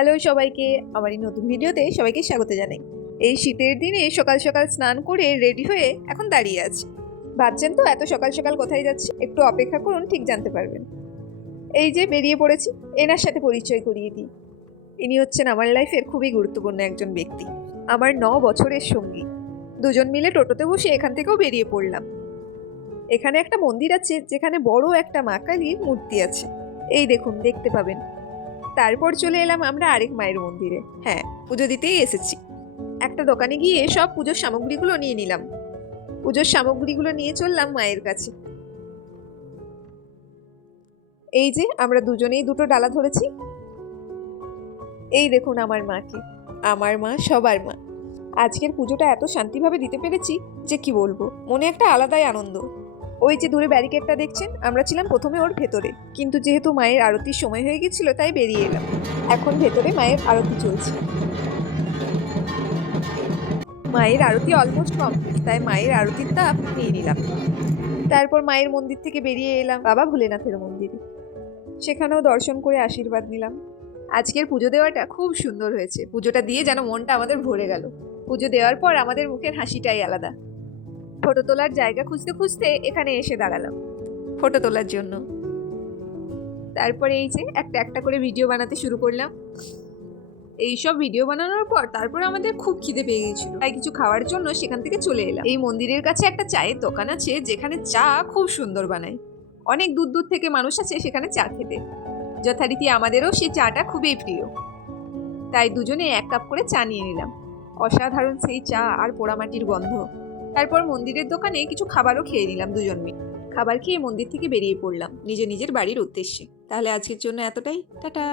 Hello সবাইকে, আমার এই নতুন ভিডিওতে সবাইকে স্বাগত জানাই। এই শীতের দিনে সকাল সকাল স্নান করে রেডি হয়ে এখন দাঁড়িয়ে আছি। ভাবছেন তো এত সকাল সকাল কোথায় যাচ্ছি? একটু অপেক্ষা করুন, ঠিক জানতে পারবেন। এই যে বেরিয়ে পড়েছি, এনার সাথে পরিচয় করিয়ে দিই। ইনি হচ্ছেন আমার লাইফের খুবই গুরুত্বপূর্ণ একজন ব্যক্তি, আমার 9 বছরের সঙ্গী। দুজন মিলে টোটোতে বসে এখান থেকেও বেরিয়ে পড়লাম। এখানে একটা মন্দির আছে যেখানে বড় একটা মা কালীর মূর্তি আছে, এই দেখুন দেখতে পাবেন। তারপর চলে এলাম আমরা আরেক মায়ের মন্দিরে। হ্যাঁ, পুজো দিতেই এসেছি। একটা দোকানে গিয়ে সব পুজোর সামগ্রীগুলো নিয়ে নিলাম। পুজোর সামগ্রীগুলো নিয়ে চললাম মায়ের কাছে। এই যে আমরা দুজনেই দুটো ডালা ধরেছি। এই দেখুন আমার মাকে, আমার মা সবার মা। আজকের পুজোটা এত শান্তিভাবে দিতে পেরেছি যে কি বলবো, মনে একটা আলাদাই আনন্দ। ওই যে দূরে ব্যারিকেডটা দেখছেন, আমরা ছিলাম প্রথমে ওর ভেতরে, কিন্তু যেহেতু মায়ের আরতির সময় হয়ে গেছিল তাই বেরিয়ে এলাম। এখন ভেতরে মায়ের আরতি চলছে। মায়ের আরতি অলমোস্ট কমপ্লিট, তাই মায়ের আরতির তাপ নিয়ে নিলাম। তারপর মায়ের মন্দির থেকে বেরিয়ে এলাম বাবা ভোলেনাথের মন্দিরে। সেখানেও দর্শন করে আশীর্বাদ নিলাম। আজকের পুজো দেওয়াটা খুব সুন্দর হয়েছে। পুজোটা দিয়ে যেন মনটা আমাদের ভরে গেল। পুজো দেওয়ার পর আমাদের মুখের হাসিটাই আলাদা। ফটো তোলার জায়গা খুঁজতে খুঁজতে এখানে এসে দাঁড়ালাম ফটো তোলার জন্য। তারপরে এই যে একটা একটা করে ভিডিও বানাতে শুরু করলাম। এইসব ভিডিও বানানোর পর তারপর আমাদের খুব খিদে পেয়ে গেছিল, তাই কিছু খাওয়ার জন্য সেখান থেকে চলে এলাম। এই মন্দিরের কাছে একটা চায়ের দোকান আছে যেখানে চা খুব সুন্দর বানায়। অনেক দূর দূর থেকে মানুষ আছে সেখানে চা খেতে। যথারীতি আমাদেরও সেই চাটা খুবই প্রিয়, তাই দুজনে 1 কাপ করে চা নিয়ে নিলাম। অসাধারণ সেই চা আর পোড়ামাটির গন্ধ। তারপর মন্দিরের দোকানে কিছু খাবারও খেয়ে নিলাম দুজন মিলে। খাবার খেয়ে মন্দির থেকে বেরিয়ে পড়লাম নিজের বাড়ির উদ্দেশ্যে। তাহলে আজকের জন্য এতটাই, টাটা।